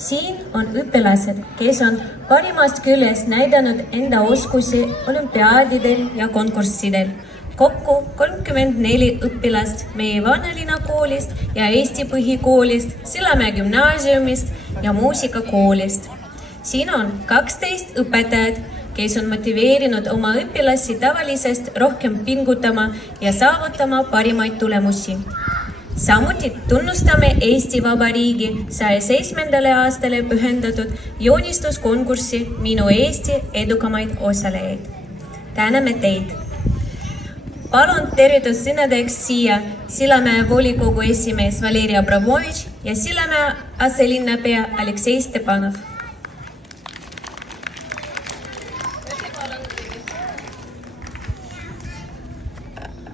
Siin on õpilased, kes on parimast küljest näidanud enda oskusi olümpiaadidel ja konkurssidel. Kokku 34 õpilast meie Vanalinna koolist ja Eesti põhikoolist, Sillamäe gümnaasiumist ja muusikakoolist. Siin on 12 õpetajad, kes on motiveerinud oma õpilasi tavalisest rohkem pingutama ja saavutama parimaid tulemusi. Samuti tunnustame Eesti Vabariigi 107. aastale pühendatud joonistuskonkurssi Minu Eesti edukamaid osalejaid. Täname teid! Palun tervitussõnadeks siia Sillamäe volikogu esimees Valeri Abramovitš ja Sillamäe aselinnapea Aleksei Stepanov.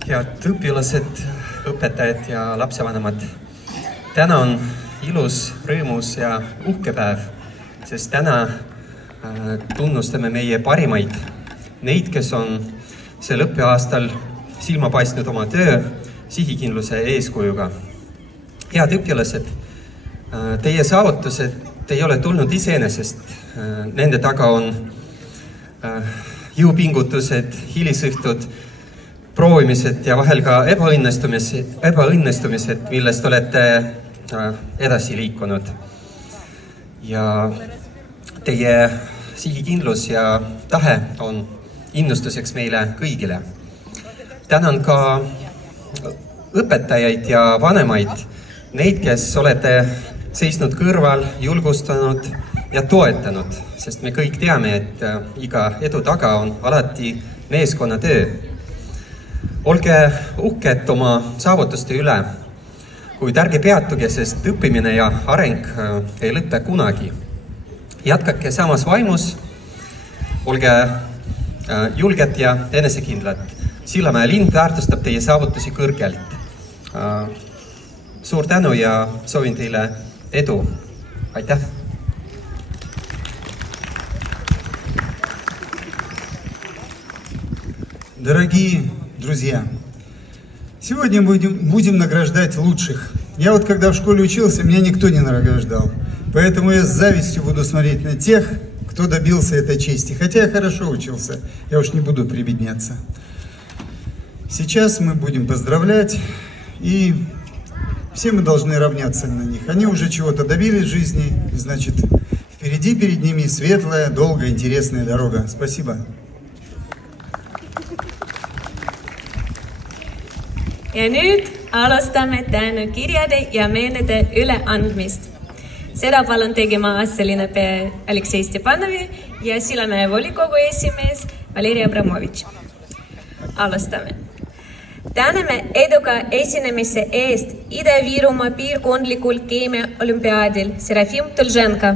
Head õpilased, õpetajad ja lapsevanemad. Täna on ilus, rõõmus ja uhke päev, sest täna tunnustame meie parimaid, neid, kes on sel õppeaastal silma paistnud oma töö sihikindluse eeskujuga. Head õpilased, teie saavutused ei ole tulnud iseenesest. Nende taga on jõupingutused, hilisõhtud, proovimised ja vahel ka ebaõnnestumised, millest olete edasi liikunud. Ja teie sihikindlus ja tahe on innustuseks meile kõigile. Tänan ka õpetajaid ja vanemaid, neid, kes olete seisnud kõrval, julgustanud ja toetanud, sest me kõik teame, et iga edu taga on alati meeskonnatöö. Olge uhked oma saavutuste üle, kuid ärge peatuge, sest õppimine ja areng ei lõppe kunagi. Jätkake samas vaimus, olge julged ja enesekindlad. Sillamäe linn väärtustab teie saavutusi kõrgelt. Suur tänu ja soovin teile edu. Aitäh! Дорогие друзья, сегодня будем награждать лучших. Я вот когда в школе учился, меня никто не награждал. Поэтому я с завистью буду смотреть на тех, кто добился этой чести. Хотя я хорошо учился, я уж не буду прибедняться. Сейчас мы будем поздравлять, и все мы должны равняться на них. Они уже чего-то добились в жизни, и значит, впереди перед ними светлая, долгая, интересная дорога. Спасибо. Ja nüüd alustame tänukirjade ja meelede üleandmist. Seda palun tegema aselinnapea Aleksei Stepanovi ja Sillamäe volikogu esimees Valeri Abramovitš. Alustame. Täname eduka esinemise eest Ida-Virumaa piirkondlikul keemia olümpiaadil Serafim Tulženka.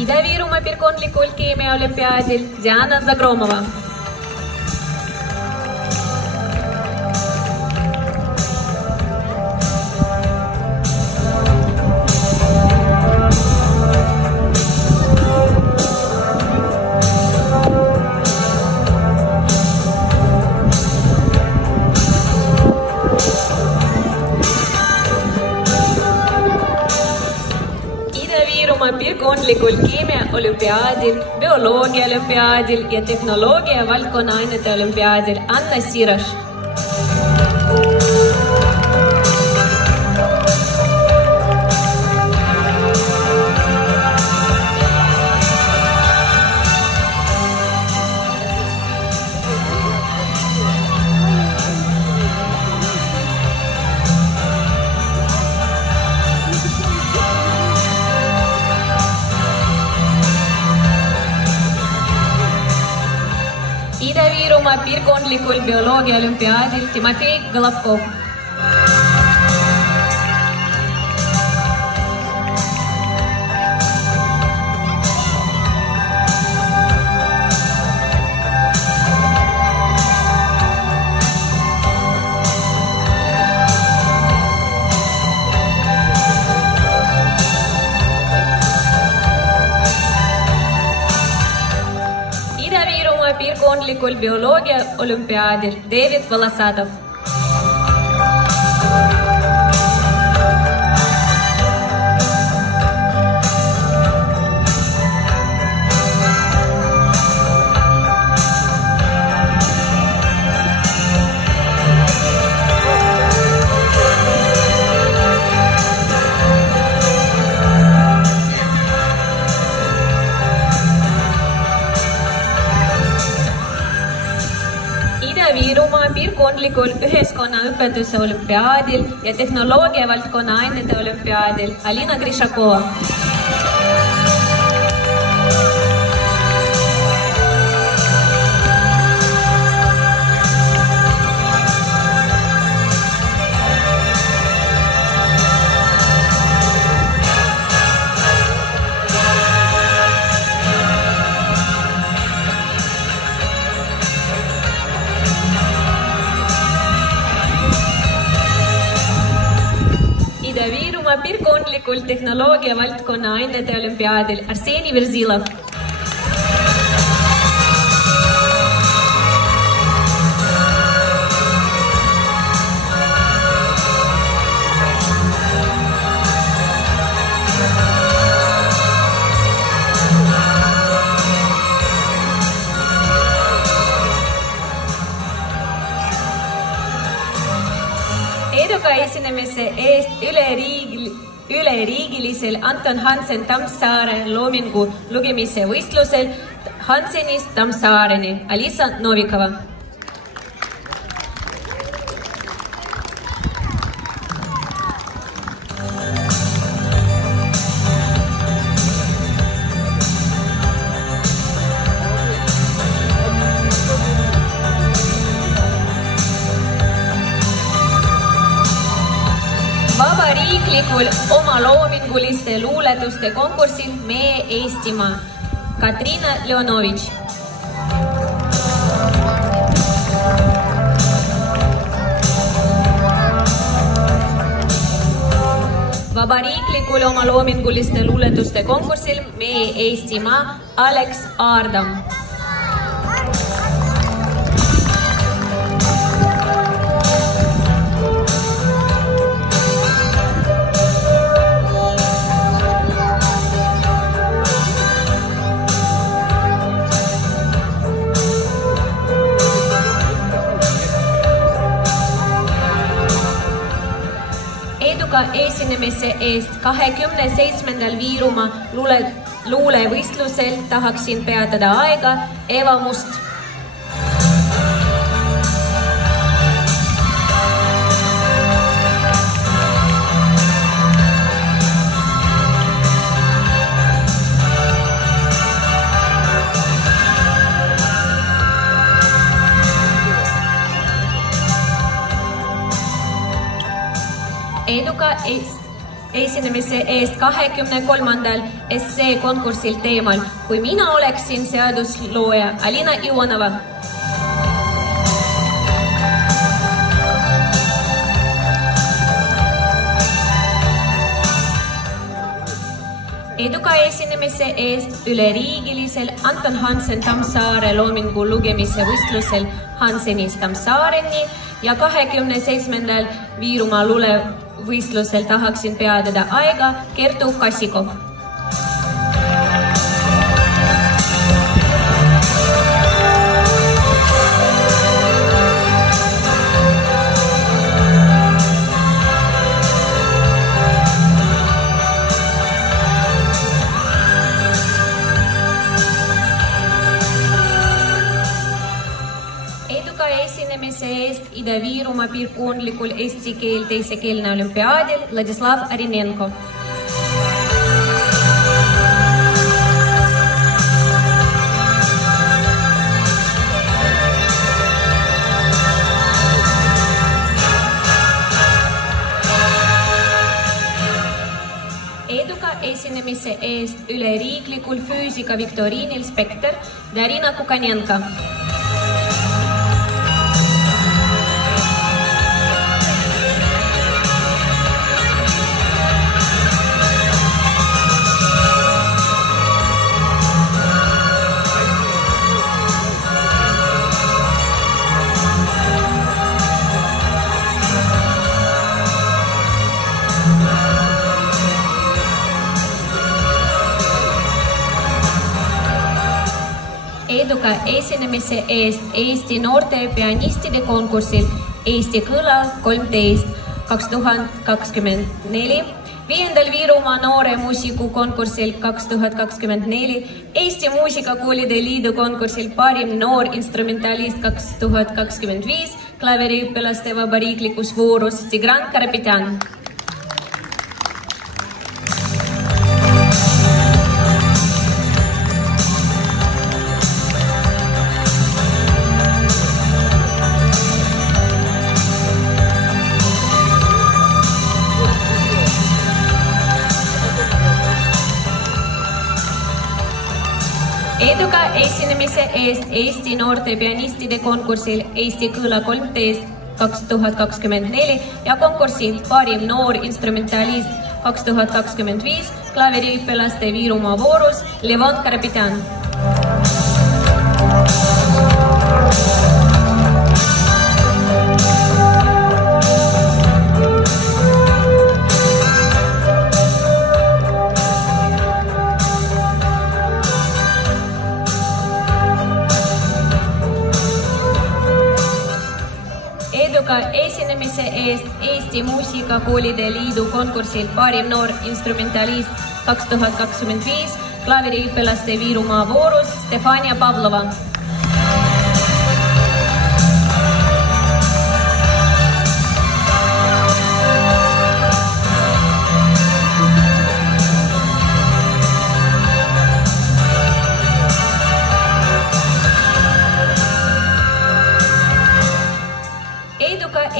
Ida-Virumaa piirkondlikul keemia olümpiaadil Diana Zagromova. Piirkondlikul keemia olümpiaadil, bioloogia olümpiaadil ja tehnoloogia valdkonna ainete olümpiaadil Anna Siraš. Ida-Virumaa piirkondlikul bioloogia olümpiaadil Timofei Golovkov. piirkondlikul bioloogia olümpiaadil David Volosadov. Ida-Virumaa piirkondlikul ühiskonnaõpetuse olümpiaadil ja tehnoloogia valdkonna ainete olümpiaadil Alina Grishakova. Ida-Virumaa piirkondlikul tehnoloogia valdkonna ainete olümpiaadil Arseni Verzilov. Eduka esinemise eest üleriigilisel Anton Hansen Tammsaare loomingu lugemise võistlusel Hansenist Tammsaareni Alisa Novikova. Vabariiklikul omaloominguliste luuletuste konkursil Meie Eestimaa Katriina Leonovitš. Vabariiklikul omaloominguliste luuletuste konkursil Meie Eestimaa Alex Aardam. Eduka esinemise eest 27. Viirumaa luulevõistlusel tahaksin peatada aega Eva Must. Eduka esinemise eest 23. essee konkursil teemal Kui mina oleksin seaduslooja Alina Ionova. Eduka esinemise eest üleriigilisel Anton Hansen Tammsaare loomingu lugemise võistlusel Hansenist Tammsaareni ja 27. Viirumaa luulevõistlusel tahaksin peatada aega Kertu Kassikov. Esinemise eest Ida-Viirumaa piirkondlikul eesti keel teise keelne olümpiaadil Vladislav Arinenko. Eduka esinemise eest üleriiklikul füüsika viktoriinil Spekter Darina Kukanenka. eduka esinemise eest Eesti noorte pianistide konkursil Eesti Kõla 13 2024, 5. Virumaa noore muusiku konkursil 2024, Eesti Muusikakoolide Liidu konkursil parim noor instrumentalist 2025, klaveriõpilaste vabariiklikus voorus Tigran Karapetjan. Eduka esinemise eest Eesti noorte pianistide konkursil Eesti Kõla 13 2024 ja konkursil parim noor instrumentalist 2025 klaveriõpilaste Virumaa voorus Levon Karapetjan. Esinemise eest Eesti Muusikakoolide Liidu konkursil parim noor instrumentalist 2025 klaveriõpilaste Virumaa voorus Stefania Pavlova.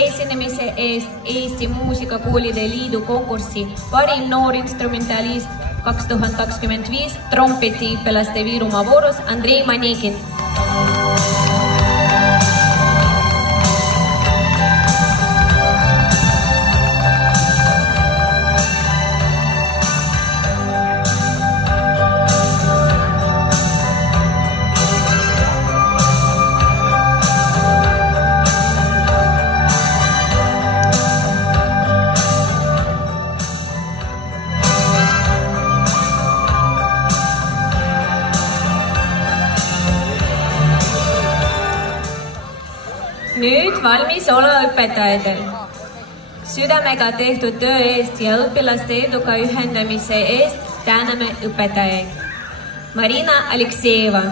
Esinemise eest Eesti Muusikakoolide Liidu konkursi parim noor instrumentalist 2025 trompetiõpilaste Virumaa voorus Andrei Manekin. Nüüd valmis olla õpetajatel. Südamega tehtud töö eest ja õpilaste eduka ühendamise eest täname õpetajaid. Marina Aleksejeva.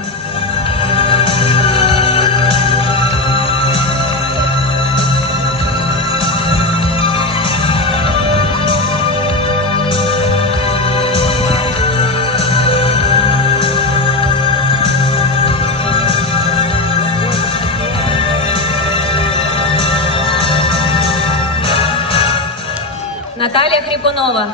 Natalia Hripunova.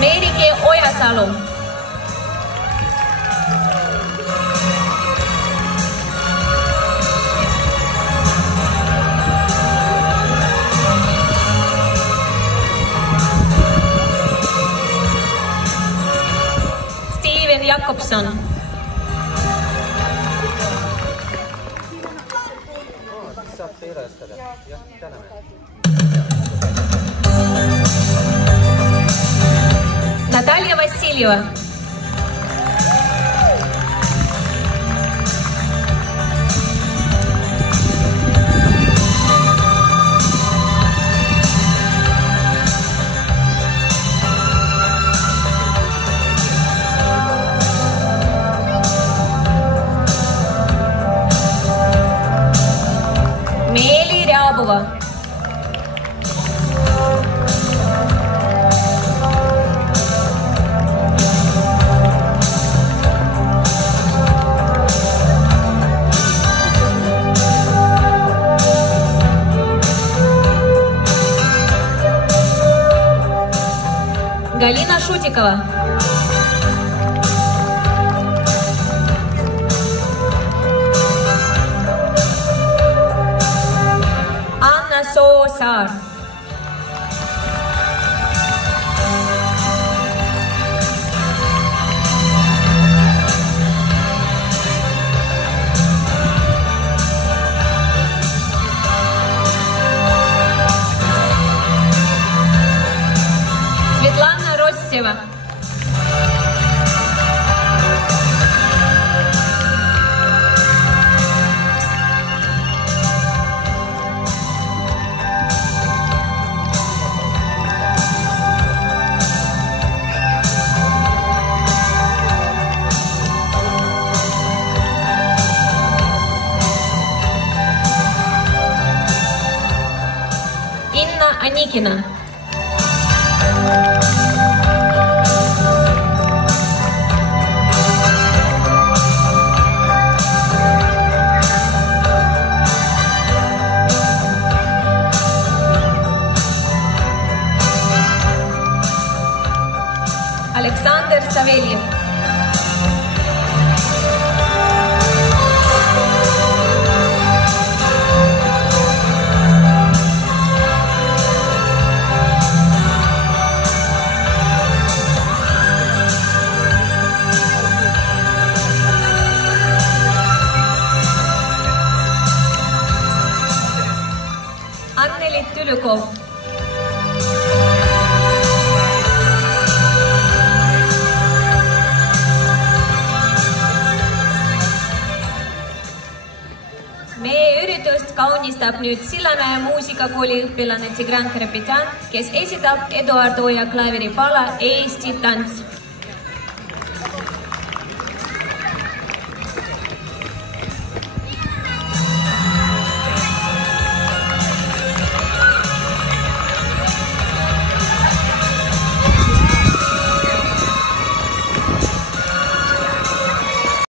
Merike Ojasalu. Jakobson. Natalia Vassiljeva. Галина Шутикова. Анна Anikina. Alexander Saveljev. Anneli Tülükov. Meie üritust kaunistab nüüd Sillamäe muusikakooli õpilane Tigran Karapetjan, kes esitab Eduard Oja klaveri pala Eesti tants.